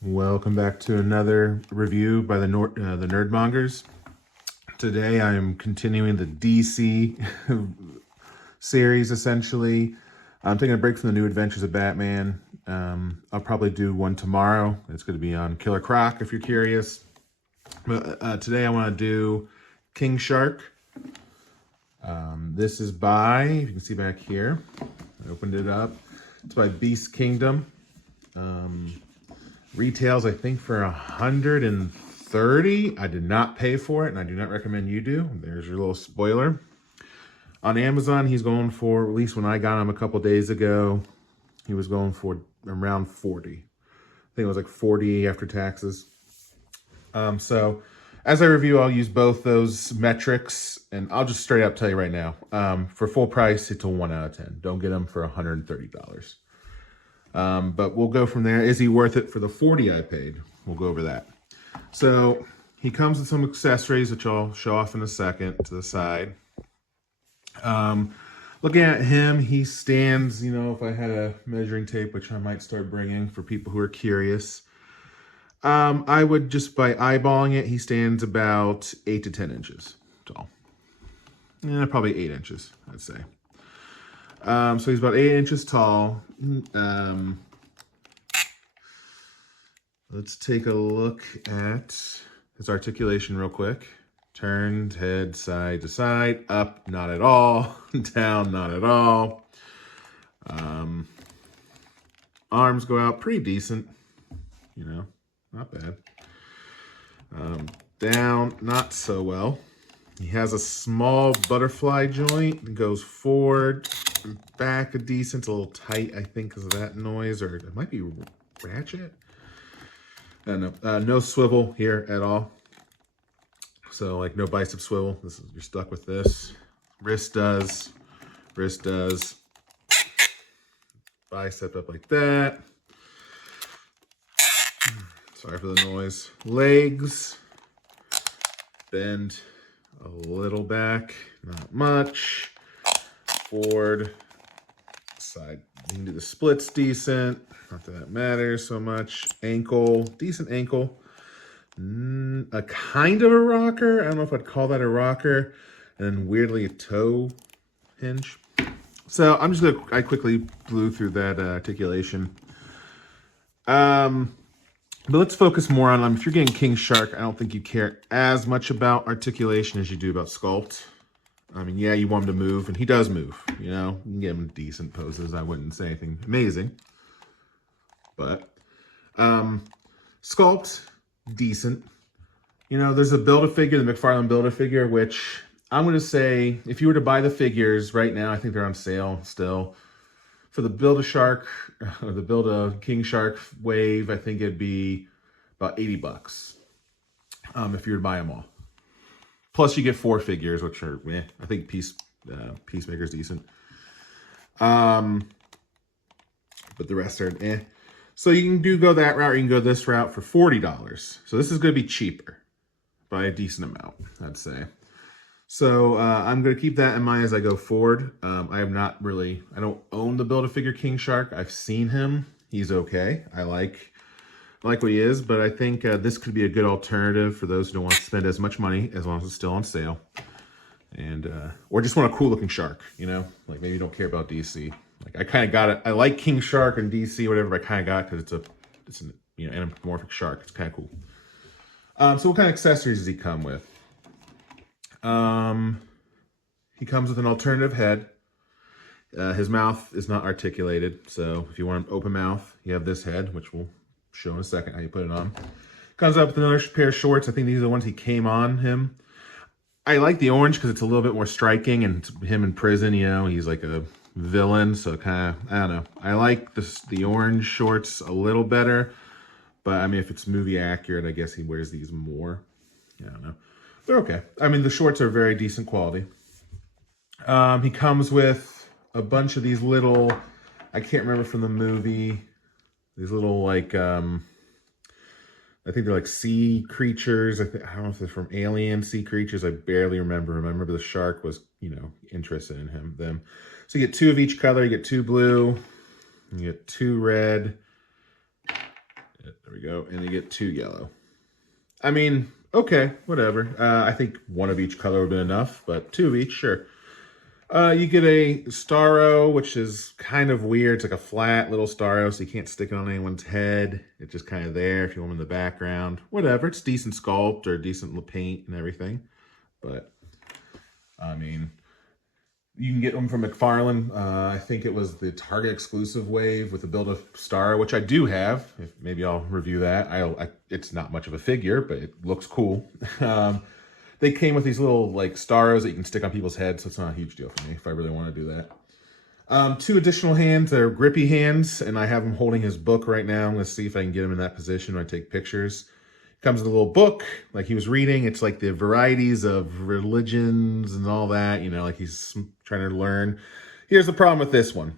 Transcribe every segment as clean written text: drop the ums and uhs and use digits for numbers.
Welcome back to another review by the Nerdmongers. Today I am continuing the DC series, essentially. I'm taking a break from the New Adventures of Batman. I'll probably do one tomorrow. It's going to be on Killer Croc, if you're curious. But today I want to do King Shark. This is by, if you can see back here, I opened it up. It's by Beast Kingdom. Retails, I think, for $130. I did not pay for it, and I do not recommend you do. There's your little spoiler. On Amazon, he's going for, at least when I got him a couple days ago, he was going for around 40. I think it was like 40 after taxes. So as I review, I'll use both those metrics, and I'll just straight up tell you right now, for full price, it's a 1 out of 10. Don't get them for $130. But we'll go from there. Is he worth it for the 40 I paid? We'll go over that. So he comes with some accessories, which I'll show off in a second to the side. Looking at him, he stands, if I had a measuring tape, which I might start bringing for people who are curious, I would just by eyeballing it, he stands about 8 to 10 inches tall. Yeah, probably 8 inches, I'd say. So he's about 8 inches tall. Let's take a look at his articulation real quick. Turned head side to side, up, not at all, down, not at all. Arms go out pretty decent, not bad. Down, not so well. He has a small butterfly joint that goes forward and back a decent. It's a little tight, I think, because of that noise, or it might be ratchet. I don't know. No swivel here at all. So, like, no bicep swivel. You're stuck with this. Wrist does. Bicep up like that. Sorry for the noise. Legs bend a little back, not much. Forward, side. You can do the splits decent. Not that that matters so much. Ankle, decent ankle. A kind of a rocker. I don't know if I'd call that a rocker. And then weirdly a toe hinge. So I'm just gonna, I quickly blew through that articulation. But let's focus more on, if you're getting King Shark, I don't think you care as much about articulation as you do about sculpt. I mean, yeah, you want him to move, and he does move, You can get him decent poses. I wouldn't say anything amazing. But sculpt, decent. There's a Build-A-Figure, the McFarlane Build-A-Figure, which I'm going to say, if you were to buy the figures right now, I think they're on sale still. For the Build-A-Shark, or the Build-A-King Shark wave, I think it'd be about $80 if you were to buy them all. Plus, you get 4 figures, which are, I think Peacemaker's decent. But the rest are, So you can go that route, or you can go this route for $40. So this is going to be cheaper by a decent amount, I'd say. So I'm going to keep that in mind as I go forward. I don't own the Build-A-Figure King Shark. I've seen him. He's okay. I like what he is, but I think this could be a good alternative for those who don't want to spend as much money, as long as it's still on sale. And or just want a cool looking shark, like maybe you don't care about DC. Like I kind of got it. I like King Shark and DC, whatever, but I kind of got it because it's an anthropomorphic shark. It's kind of cool. So what kind of accessories does he come with? He comes with an alternative head. His mouth is not articulated, so if you want an open mouth, you have this head, which we'll show in a second how you put it on. Comes up with another pair of shorts. I think these are the ones he came on him. I like the orange because it's a little bit more striking, and him in prison, he's like a villain, so kind of, I don't know. I like the orange shorts a little better, but I mean, if it's movie accurate, I guess he wears these more. I don't know. They're okay. I mean, the shorts are very decent quality. He comes with a bunch of these little, I can't remember from the movie, these little like, I think they're like sea creatures. I don't know if they're from Alien sea creatures. I barely remember them. I remember the shark was, interested in them. So you get 2 of each color. You get 2 blue. You get 2 red. There we go. And you get 2 yellow. I mean, okay, whatever. I think 1 of each color would be enough, but 2 of each, sure. You get a Starro, which is kind of weird. It's like a flat little Starro, so you can't stick it on anyone's head. It's just kind of there if you want them in the background. Whatever, it's decent sculpt or decent paint and everything. But, I mean, you can get them from McFarlane. I think it was the Target exclusive wave with the Build-A-Star, which I do have. Maybe I'll review that. It's not much of a figure, but it looks cool. They came with these little like stars that you can stick on people's heads, so it's not a huge deal for me if I really want to do that. 2 additional hands. They're grippy hands, and I have him holding his book right now. I'm going to see if I can get him in that position when I take pictures. Comes with a little book, like he was reading. It's like the varieties of religions and all that, you know, like he's trying to learn. Here's the problem with this one.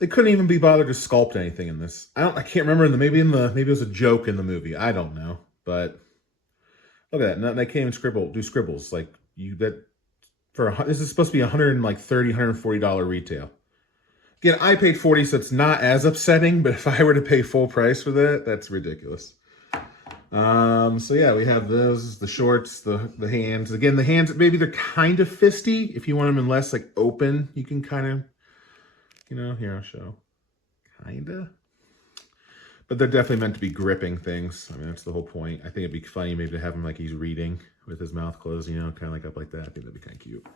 They couldn't even be bothered to sculpt anything in this. I can't remember maybe it was a joke in the movie. I don't know, but look at that. They can't even do scribbles. Like this is supposed to be $130, $140 retail. Again, I paid $40, so it's not as upsetting, but if I were to pay full price for that, that's ridiculous. So yeah, we have those, the shorts, the hands. Again, the hands, maybe they're kind of fisty. If you want them in less like open, you can kind of, you know, here I'll show. Kinda. But they're definitely meant to be gripping things. I mean, that's the whole point. I think it'd be funny maybe to have him like he's reading with his mouth closed, you know, kind of like up like that. I think that'd be kind of cute.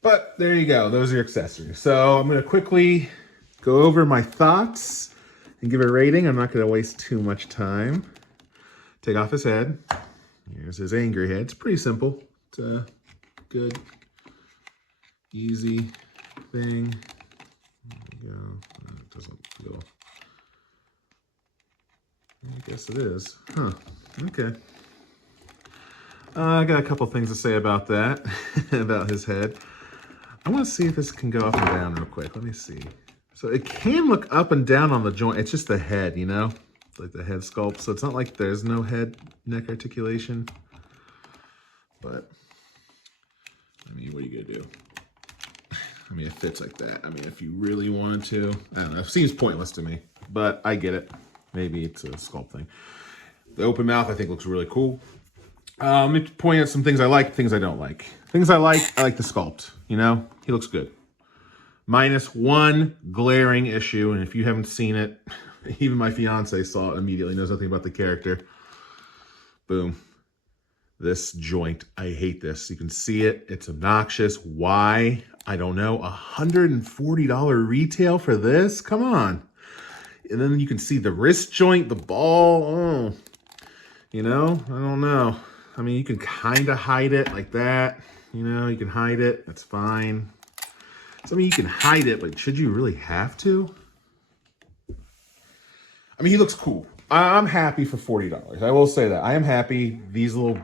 But there you go. Those are your accessories. So I'm going to quickly go over my thoughts and give a rating. I'm not going to waste too much time. Take off his head. Here's his angry head. It's pretty simple. It's a good, easy thing. There we go. It doesn't feel... I guess it is. Huh. Okay. I got a couple things to say about that, about his head. I want to see if this can go up and down real quick. Let me see. So it can look up and down on the joint. It's just the head, you know? Like the head sculpt. So it's not like there's no head neck articulation. But, I mean, what are you going to do? I mean, it fits like that. I mean, if you really wanted to. I don't know. It seems pointless to me. But I get it. Maybe it's a sculpt thing. The open mouth, I think, looks really cool. Let me point out some things I like, things I don't like. Things I like the sculpt. You know, he looks good. Minus 1 glaring issue, and if you haven't seen it, even my fiance saw it immediately, knows nothing about the character. Boom. This joint, I hate this. You can see it. It's obnoxious. Why? I don't know. $140 retail for this? Come on. And then you can see the wrist joint, the ball. Oh, you know, I don't know. I mean, you can kind of hide it like that. You know, you can hide it. That's fine. So, I mean, you can hide it, but should you really have to? I mean, he looks cool. I'm happy for $40. I will say that. I am happy. These little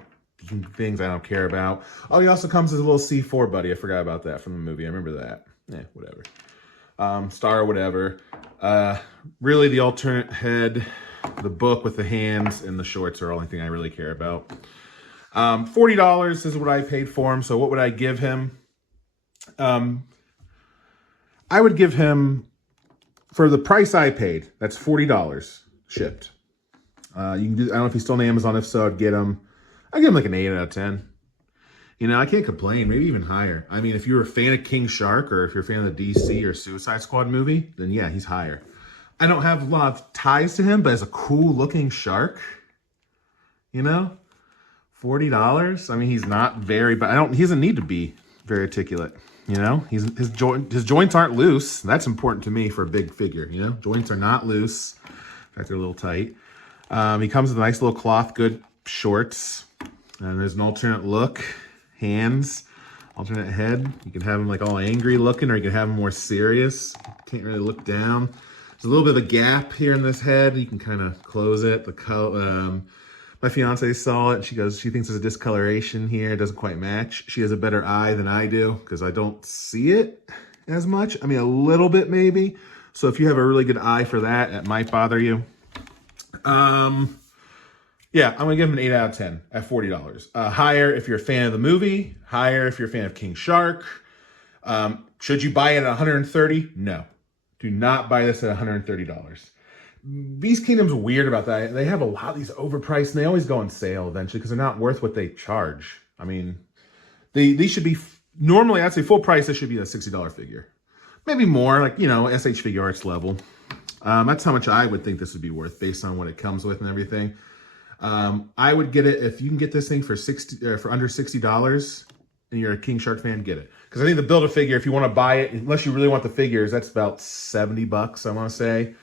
things I don't care about. Oh, he also comes as a little C4 buddy. I forgot about that from the movie. I remember that. Whatever. Star, whatever. Really, the alternate head, the book with the hands, and the shorts are the only thing I really care about. $40 is what I paid for him. So what would I give him? I would give him, for the price I paid, that's $40 shipped. You can do, I don't know if he's still on Amazon. If so, I'd give him like an 8 out of 10. You know, I can't complain. Maybe even higher. I mean, if you're a fan of King Shark, or if you're a fan of the DC or Suicide Squad movie, then yeah, he's higher. I don't have a lot of ties to him, but as a cool looking shark, you know, $40. I mean, he's not very, but he doesn't need to be very articulate. You know, his joints aren't loose. That's important to me for a big figure. You know, joints are not loose. In fact, they're a little tight. He comes with a nice little cloth good shorts, and there's an alternate look. Hands, alternate head. You can have him like all angry looking, or you can have him more serious. Can't really look down. There's a little bit of a gap here in this head. You can kind of close it. The color. My fiance saw it. She goes, she thinks there's a discoloration here. It doesn't quite match. She has a better eye than I do because I don't see it as much. I mean, a little bit maybe. So if you have a really good eye for that, it might bother you. Yeah, I'm going to give him an 8 out of 10 at $40. Higher if you're a fan of the movie. Higher if you're a fan of King Shark. Should you buy it at $130? No. Do not buy this at $130. Beast Kingdom's weird about that. They have a lot of these overpriced, and they always go on sale eventually because they're not worth what they charge. I mean, these should be, normally I'd say full price, this should be a $60 figure. Maybe more, like, you know, SH Figuarts level. That's how much I would think this would be worth based on what it comes with and everything. I would get it if you can get this thing for under $60 and you're a King Shark fan, get it. Because I think the Build-A-Figure, if you want to buy it, unless you really want the figures, that's about $70, I want to say.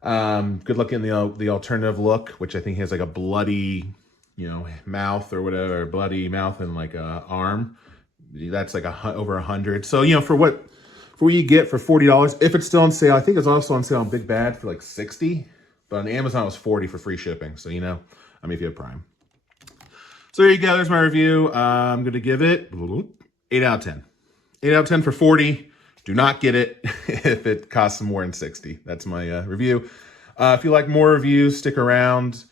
Good luck getting the alternative look, which I think has like a bloody, you know, mouth or whatever, bloody mouth and like a arm. That's like over 100. So, you know, for what you get for $40, if it's still on sale, I think it's also on sale on Big Bad for like 60, but on Amazon it was 40 for free shipping. So, you know, I mean, if you have Prime. So there you go. There's my review. I'm going to give it 8 out of 10. 8 out of 10 for 40. Do not get it if it costs more than 60. That's my review. If you like more reviews, stick around.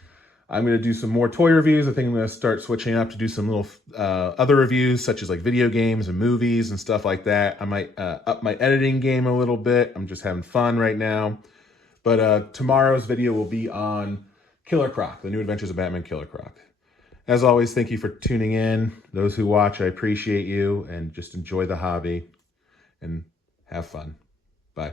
I'm going to do some more toy reviews. I think I'm going to start switching up to do some little other reviews, such as like video games and movies and stuff like that. I might up my editing game a little bit. I'm just having fun right now. But tomorrow's video will be on Killer Croc, The New Adventures of Batman Killer Croc. As always, thank you for tuning in. Those who watch, I appreciate you, and just enjoy the hobby and have fun. Bye.